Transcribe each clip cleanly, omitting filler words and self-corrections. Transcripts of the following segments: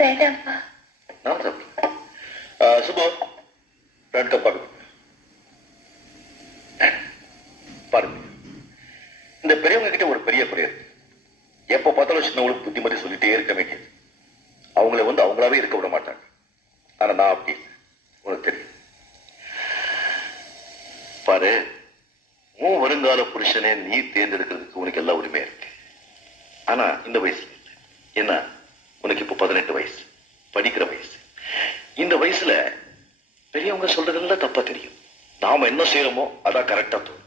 வேண்டாம்ப்பா. நான் சாப்பிடுறேன். சுபா, 2 கப் பாருங்க. பாருங்க, இந்த பெரியவங்க கிட்ட ஒரு பெரிய குறை இருக்கு. எப்ப பார்த்தாலும் சின்னவங்களுக்கு புத்திமதி சொல்லிட்டே இருக்க வேண்டியது. அவங்கள அவங்களாவே இருக்க விட மாட்டாங்க. ஆனா நான் அப்படி உனக்கு தெரியும். பாரு, உன் வருங்கால புருஷனே நீ தேர்ந்தெடுக்கிறதுக்கு உனக்கு எல்லா உரிமையா இருக்கு. ஆனா இந்த வயசு என்ன, உனக்கு இப்ப 18 வயசு, படிக்கிற வயசு. இந்த வயசுல பெரியவங்க சொல்றதெல்லாம் தப்பா தெரியும். நாம என்ன செய்யறோமோ அதான் கரெக்டா தோணும்.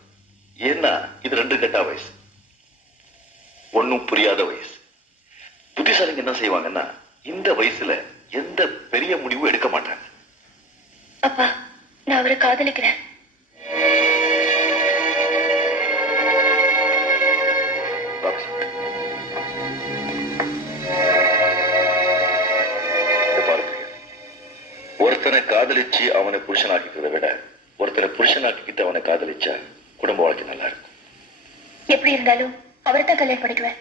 ஏன்னா இது 2 கெட்டா வயசு, ஒன்னும் புரியாத வயசு. புத்திசாலிங்க என்ன செய்வாங்கன்னா இந்த வயசுல எந்த பெரிய முடிவும் எடுக்க மாட்டாங்க. அப்பா, நான் அவரை காதலிக்கிறேன். ஒருத்தனை காதலிச்சு அவனை புருஷனாக்கிக்கிறத விட ஒருத்தனை புருஷனாக்கிக்கிட்டு அவனை காதலிச்சா குடும்ப வாழ்க்கை நல்லா இருக்கும். எப்படி இருந்தாலும் அவரை தான் கல்யாணம் பண்ணிக்குவேன்.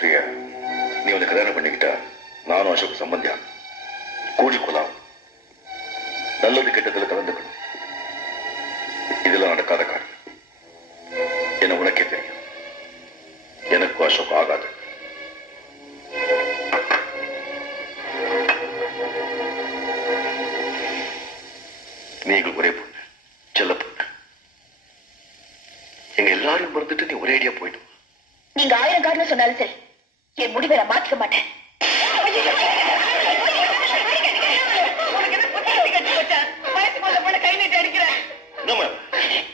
பிரியா, நீ உனக்கு கல்யாணம் பண்ணிக்கிட்டா நானும் அசோக் சம்பந்தியா கூடி கொலாம். நல்லது கெட்டதுல கலந்துக்கணும். இதெல்லாம் நடக்காத காரியம். என்ன உனக்கே தெரியும். எனக்கும் அசோக் ஆகாது. நீங்கள் ஒரே பொண்ணு, செல்ல பொண்ணு. எங்க எல்லாரையும் மறந்துட்டு நீ ஒரே ஐடியா போயிடும். நீங்க 1000 காரணம் சொன்னாலும் சரி, என் முடிவை நான் மாற்றிக்க மாட்டேன்.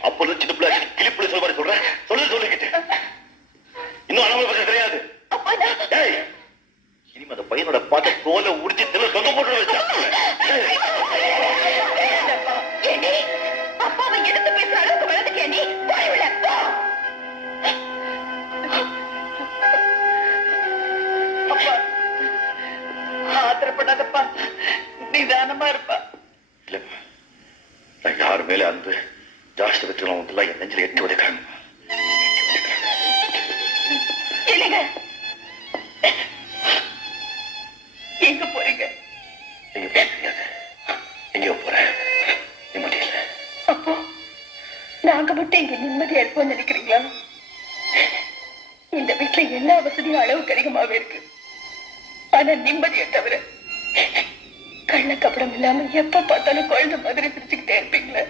அப்ப சின்ன பிள்ளை கிளிப்புள்ள சொல்ல மாதிரி சொல்றேன். சொல்லிக்கிட்டு இன்னும் அண்ணாமலை பத்தி தெரியாது. இனிமே அந்த பையனோட பாட்ட தோலை உடிச்சு தெல சொந்த போட்டு வச்சா அப்பாவை எடுத்து பேசுற அளவுக்கு வளர்ந்துட்டியா நீ? ஆத்திரப்படாதப்பா, நிதானமா இருப்பா. இல்லம்மா, நான் யாரு மேல அன்பு ஜாஸ்தி வச்சுலாம் என் நெஞ்சில் எட்டு உதைக்காங்க. எங்க போறீங்க? எங்க போக தெரியாது. எங்கேயோ போறேன், நிம்மதி இல்லை. அப்போ நாங்க மட்டும் இங்க நிம்மதியா இருப்போம் நினைக்கிறீங்களா? இந்த வீட்டுல எல்லா வசதியும் அளவுக்கு அதிகமாவே இருக்கு. ஆனா நிம்மதியை தவிர கள்ள கப்படம் இல்லாம எப்ப பார்த்தாலும் குழந்தை மாதிரி சிரிச்சுக்கிட்டே இருப்பீங்களே.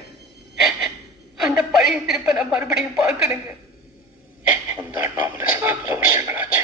அந்த பழைய சிரிப்பை நான் மறுபடியும் பார்க்கணுங்க. அந்த அண்ணாமலை பல வருஷங்களாச்சு.